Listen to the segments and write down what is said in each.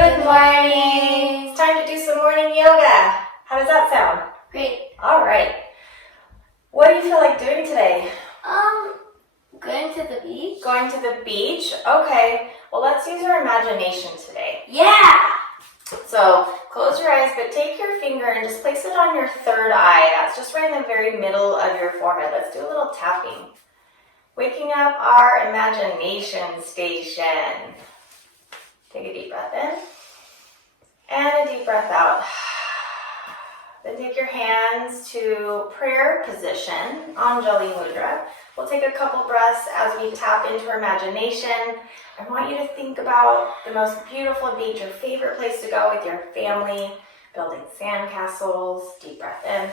Good morning. It's time to do some morning yoga. How does that sound? Great. All right. What do you feel like doing today? Going to the beach. Going to the beach? Okay. Well, let's use our imagination today. Yeah. So close your eyes, but take your finger and just place it on your third eye. That's just right in the very middle of your forehead. Let's do a little tapping. Waking up our imagination station. Take a deep breath in and a deep breath out. Then take your hands to prayer position, Anjali Mudra. We'll take a couple breaths as we tap into our imagination. I want you to think about the most beautiful beach, your favorite place to go with your family, building sand castles. Deep breath in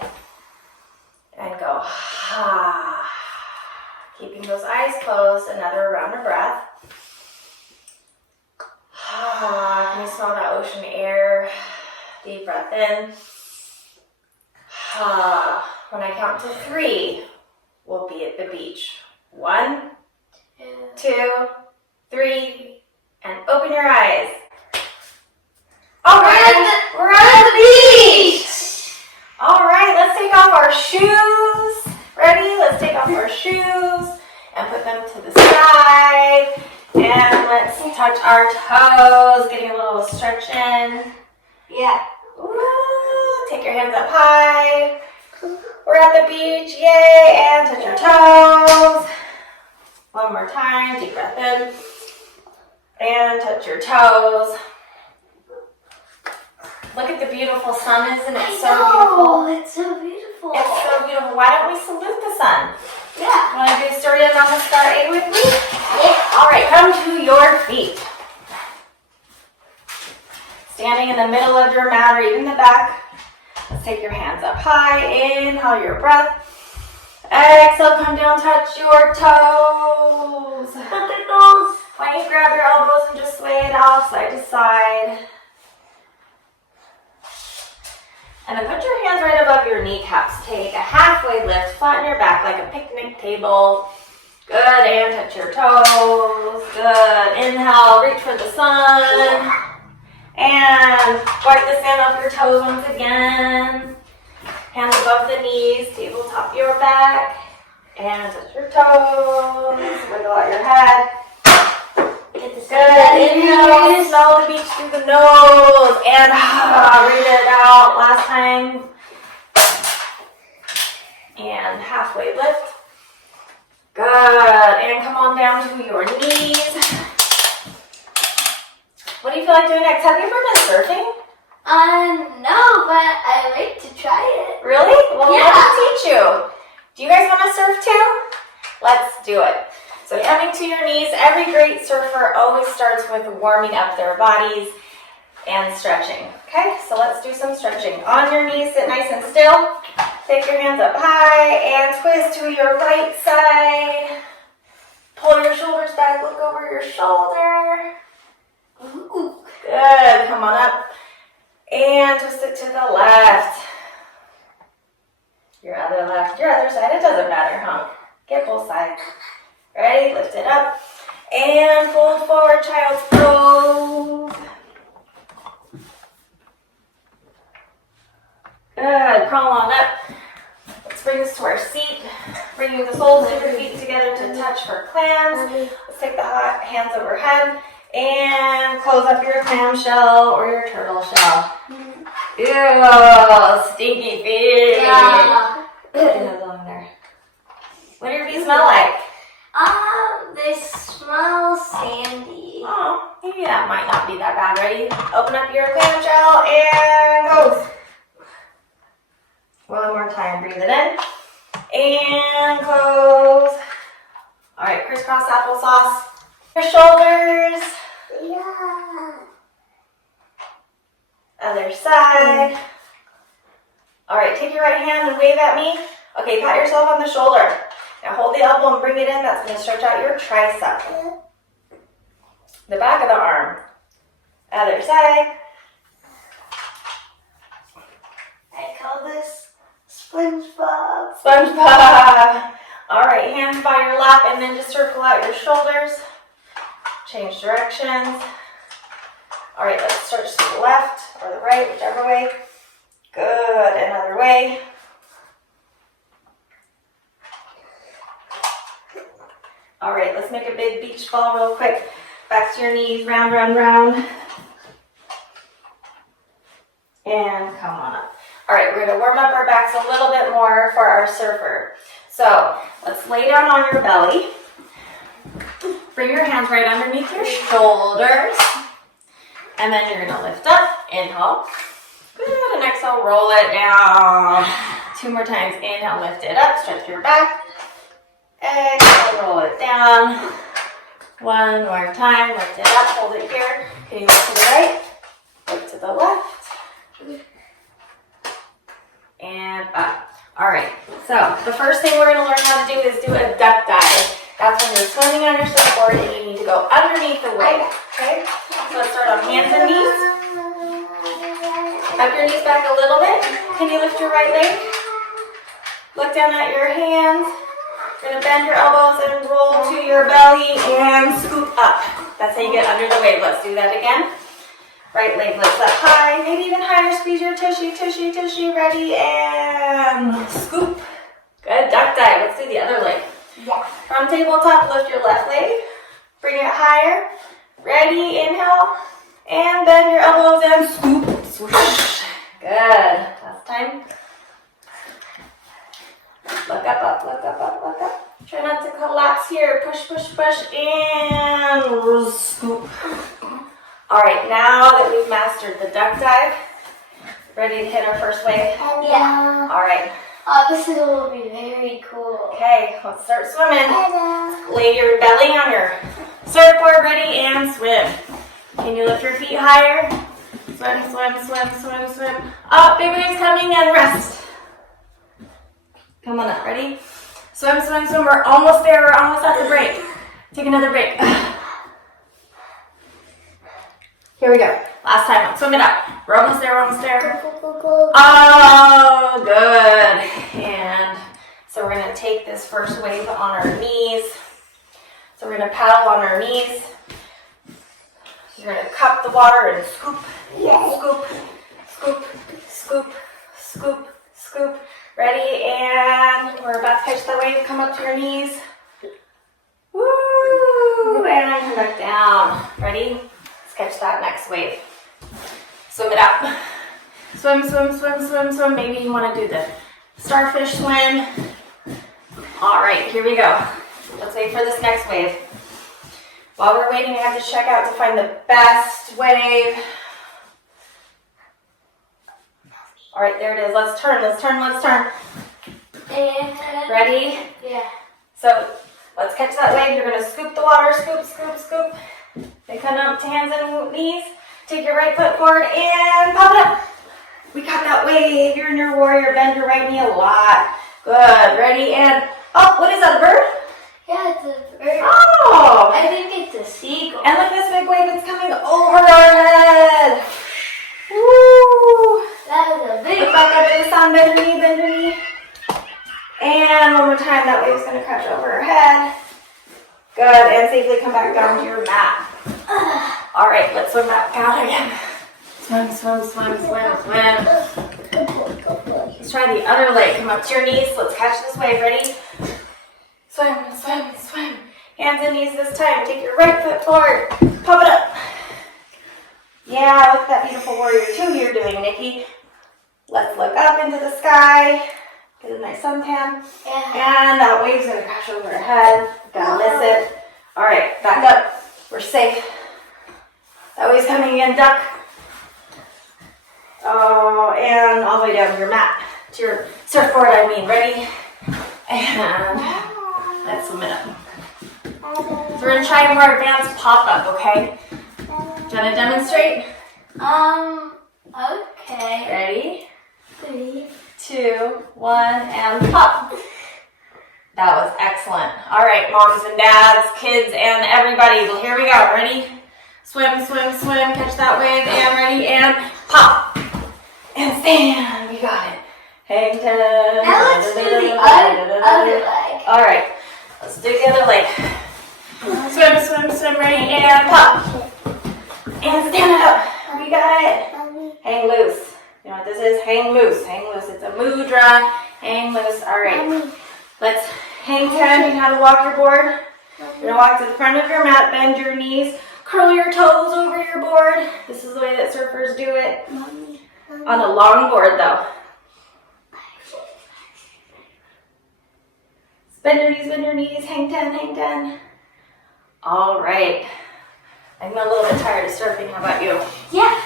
and go. Keeping those eyes closed, another round of breath. Can you smell that ocean air? Deep breath in. When I count to 3, we'll be at the beach. 1, 2, 3, and open your eyes. All right, we're at the beach. All right, let's take off our shoes. Ready? Let's take off our shoes and put them to the side. And let's touch our toes, getting a little stretch in. Yeah. Woo. Take your hands up high. We're at the beach, yay, and touch your toes. One more time, deep breath in. And touch your toes. Look at the beautiful sun, isn't it so beautiful? It's so beautiful. It's so beautiful. Why don't we salute the sun? Yeah. Want to do Surya Namaskar with me? Yeah. All right, come to your feet. Standing in the middle of your mat or even the back. Let's take your hands up high. Inhale your breath. Exhale, come down, touch your toes. Look at those. Why don't you grab your elbows and just sway it off side to side. And then put your hands right above your kneecaps. Take a halfway lift, flatten your back like a picnic table. Good, and touch your toes. Good, inhale, reach for the sun. And wipe the sand off your toes once again. Hands above the knees, tabletop your back. And touch your toes, wiggle out your head. Good, inhale, smell the beach through the nose, and breathe it out, last time. And halfway lift. Good, and come on down to your knees. What do you feel like doing next? Have you ever been surfing? No, but I like to try it. Really? Well, Yeah. let me teach you. Do you guys want to surf too? Let's do it. So coming to your knees, every great surfer always starts with warming up their bodies and stretching. Okay, so let's do some stretching. On your knees, sit nice and still. Take your hands up high and twist to your right side. Pull your shoulders back, look over your shoulder. Ooh. Good, come on up. And twist it to the left. Your other side, it doesn't matter, huh? Get both sides. Ready? Lift it up. And fold forward, child's pose. Good. Crawl on up. Let's bring this to our seat. Bringing the soles of your feet together to touch for clams. Let's take the hands overhead and close up your clamshell or your turtle shell. Ew, stinky feet. Yeah. Get it along there. What do your feet smell like? They smell sandy. Oh, maybe that might not be that bad. Ready? Open up your clamshell and go. One more time. Breathe it in. And close. All right, crisscross applesauce. Your shoulders. Yeah. Other side. All right, take your right hand and wave at me. Okay, pat yourself on the shoulder. Now hold the elbow and bring it in. That's going to stretch out your tricep. The back of the arm. Other side. I call this SpongeBob. SpongeBob. All right, hands by your lap and then just circle out your shoulders. Change directions. All right, let's stretch to the left or the right, whichever way. Good, another way. All right, let's make a big beach ball real quick. Back to your knees, round, round, round. And come on up. All right, we're gonna warm up our backs a little bit more for our surfer. So let's lay down on your belly. Bring your hands right underneath your shoulders. And then you're gonna lift up, inhale. Good, and exhale, roll it down. 2 more times, inhale, lift it up, stretch your back. Exhale, roll it down. 1 more time, lift it up, hold it here. Can you look to the right? Look to the left. And up. All right, so the first thing we're gonna learn how to do is do a duck dive. That's when you're swimming on your surfboard and you need to go underneath the wave, okay? So let's start on hands and knees. Up your knees back a little bit. Can you lift your right leg? Look down at your hands. You're gonna bend your elbows and roll to your belly and scoop up. That's how you get under the wave. Let's do that again. Right leg lifts up high, maybe even higher. Squeeze your tushy, tushy, tushy. Ready, and scoop. Good, duck dive. Let's do the other leg. Yeah. From tabletop, lift your left leg. Bring it higher. Ready, inhale. And bend your elbows and scoop. Swoosh. Good. Last time. Look up, up, look up, up, look up. Try not to collapse here. Push, push, push, and scoop. All right, now that we've mastered the duck dive, ready to hit our first wave? Yeah. All right. Oh, this will be very cool. Okay, let's start swimming. Lay your belly on your surfboard, ready, and swim. Can you lift your feet higher? Swim, swim, swim, swim, swim. Up, big waves coming, and rest. Come on up, ready? Swim, swim, swim. We're almost there. We're almost at the break. Take another break. Here we go. Last time. Let's swim it up. We're almost there. We're almost there. Oh, good. And so we're going to take this first wave on our knees. So we're going to paddle on our knees. You're going to cup the water and scoop, scoop, scoop, scoop, scoop, scoop. Ready, and we're about to catch the wave. Come up to your knees. Woo! And come back down. Ready? Let's catch that next wave. Swim it up. Swim, swim, swim, swim, swim. Maybe you want to do the starfish swim. All right, here we go. Let's wait for this next wave. While we're waiting, I have to check out to find the best wave. All right, there it is. Let's turn, let's turn, let's turn. And Ready? yeah. So let's catch that wave. You're going to scoop the water, scoop, scoop, scoop. Then come up to hands and knees. Take your right foot forward and pop it up. We caught that wave. You're in your warrior. Bend your right knee a lot. Good. Ready? And, oh, what is that, a bird? Yeah, it's a bird. Oh. I think it's a seagull. And look at this big wave. It's coming over our head. Woo. That is a big Look back up at the sun. Bend your knee, bend your knee. And one more time. That wave's going to catch over our head. Good. And safely come back down to your mat. All right, let's swim back out again. Swim, swim, swim, swim, swim. Let's try the other leg. Come up to your knees. Let's catch this wave. Ready? Swim, swim, swim. Hands and knees this time. Take your right foot forward. Pop it up. Yeah, look at that beautiful warrior two you're doing, Nikki. Let's look up into the sky. Get a nice suntan. Yeah. And that wave's going to crash over our head. Gotta miss it. All right, back up. We're safe. That wave's coming again, duck. Oh, and all the way down to your mat. To your surfboard, I mean. Ready? And let's swim it up. So we're going to try a more advanced pop-up, okay? Do you want to demonstrate? Okay. Ready? 3. 2, 1, and pop. That was excellent. All right, moms and dads, kids, and everybody. Well, here we go. Ready? Swim, swim, swim. Catch that wave. And ready, and pop. And stand. We got it. Hang ten. Now let's do the other leg. All right. Let's do the other leg. Swim, swim, swim. Ready, and pop. And stand it up. hang loose, hang loose. It's a mudra, hang loose. All right, let's hang 10. You know how to walk your board? You're gonna walk to the front of your mat, bend your knees, curl your toes over your board. This is the way that surfers do it. On a long board though. Bend your knees, hang 10, hang 10. All right. I'm a little bit tired of surfing. How about you? Yeah.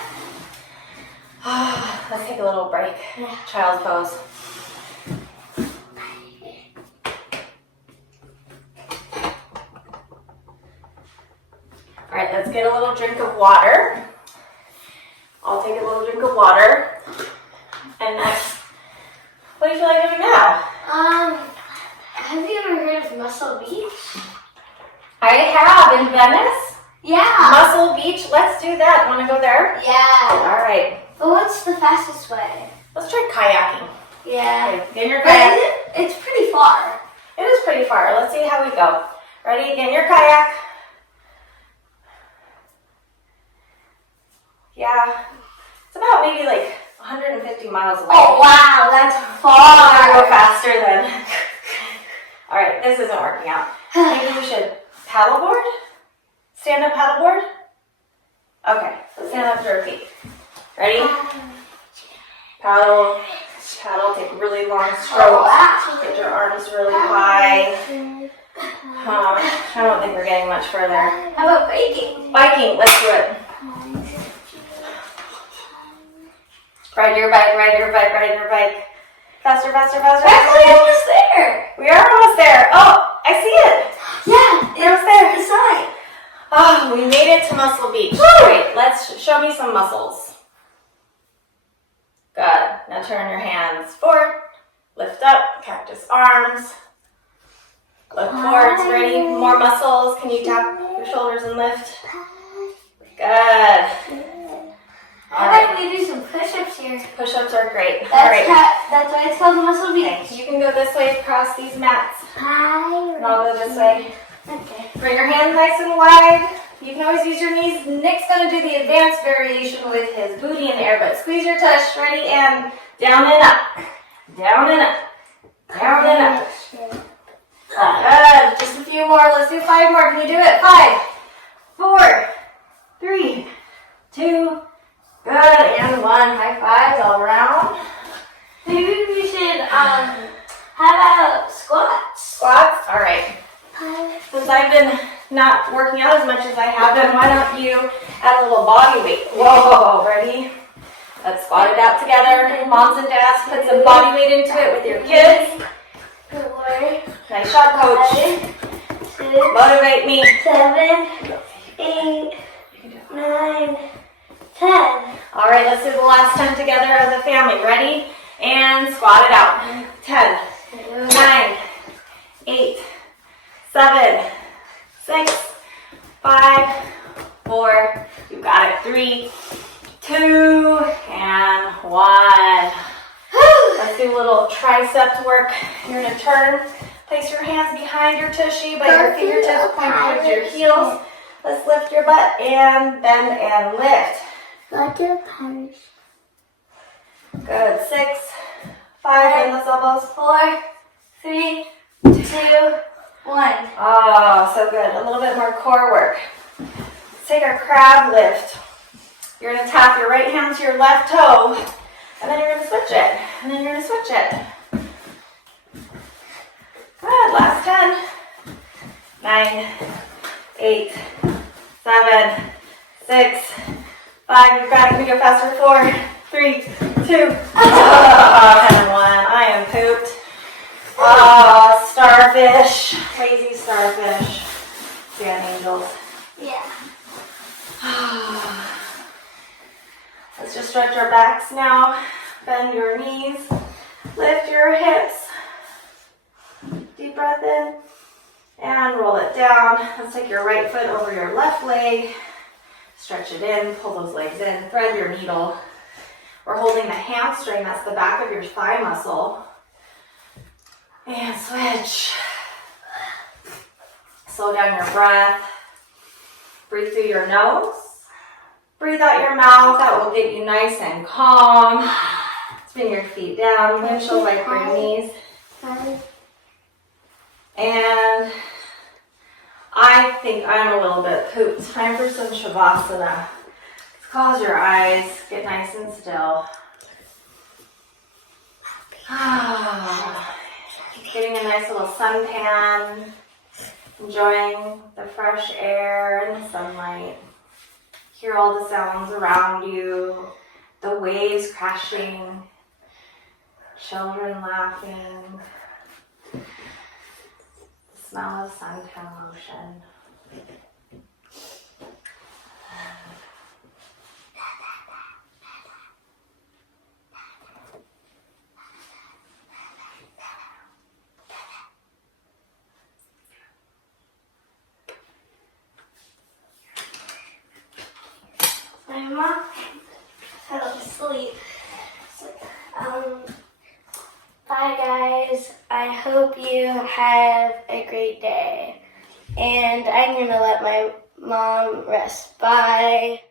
Let's take a little break. Child's pose. All right, let's get a little drink of water. I'll take a little drink of water. And next, what do you feel like doing now? Have you ever heard of Muscle Beach? I have in Venice. Yeah. Muscle Beach. Let's do that. Want to go there? Yeah. All right. But what's the fastest way? Let's try kayaking. Yeah. Okay, get in your But kayak. it's pretty far. It is pretty far. Let's see how we go. Ready? Get in your kayak. Yeah. It's about maybe like 150 miles away. Oh, wow. That's I'm gonna go far. faster then. All right, this isn't working out. Maybe we should paddleboard? Stand up paddleboard? Okay, so stand up to our feet. Ready? Paddle, take really long strokes. Oh, wow. Get your arms really high. I don't think we're getting much further. How about biking? Biking, let's do it. Ride your bike. Faster. We're actually almost there. We are almost there. Oh, I see it. Yeah. We're almost there. The sign. Oh, we made it to Muscle Beach. Great. Let's show me some muscles. Good. Now turn your hands forward. Lift up. Cactus arms. Look forwards. Ready? More muscles. Can you tap your shoulders and lift? Good. How about we do some push-ups here? Push-ups are great. That's, All right. that's why it's called Muscle Beach. Okay. You can go this way across these mats. Hi. And I'll go this way. Okay. Bring your hands nice and wide. You can always use your knees. Nick's going to do the advanced variation with his booty in the air, but squeeze your tush. Ready? And down and up. Down and up. Down and up. Good. Just a few more. Let's do 5 more. Can you do it? 5, 4, 3, 2, good. And 1. High fives all around. Maybe we should have about squats. Squats. All right. Since I've been not working out as much as I have been, why don't you add a little body weight? Whoa, ready? Let's squat it out together. Moms and dads, put some body weight into it with your kids. 4, Nice job, coach. 6, Motivate me. 7, 8, 9, 10. All right, let's do the last 10 together as a family. Ready? And squat it out. 10, 9, 8, 7, 6, 5, 4. You got it. 3, 2, and 1. Let's do a little triceps work. You're going to turn. Place your hands behind your tushy, but your fingertips point towards your heels. Let's lift your butt and bend and lift. Good. 6, 5, bend those elbows. 4, 3, 2, 1. Oh, so good. A little bit more core work. Let's take our crab lift. You're going to tap your right hand to your left toe, and then you're going to switch it. And then you're going to switch it. Good. Last 10. 9, 8, 7, 6, 5. You got it. Can we go faster? 4, 3, 2, and 1. I am pooped. Oh, starfish. Crazy starfish. Sand angels. Yeah. Let's just stretch our backs now. Bend your knees. Lift your hips. Deep breath in. And roll it down. Let's take your right foot over your left leg. Stretch it in. Pull those legs in. Thread your needle. We're holding the hamstring. That's the back of your thigh muscle. And switch. Slow down your breath. Breathe through your nose. Breathe out your mouth. That will get you nice and calm. Bring your feet down, windshield like your knees. And I think I'm a little bit pooped. Time for some Shavasana. Close your eyes, get nice and still. Getting a nice little suntan, enjoying the fresh air and the sunlight. Hear all the sounds around you, the waves crashing, children laughing, the smell of suntan lotion. My mom fell asleep. Bye guys. I hope you have a great day. And I'm gonna let my mom rest. Bye.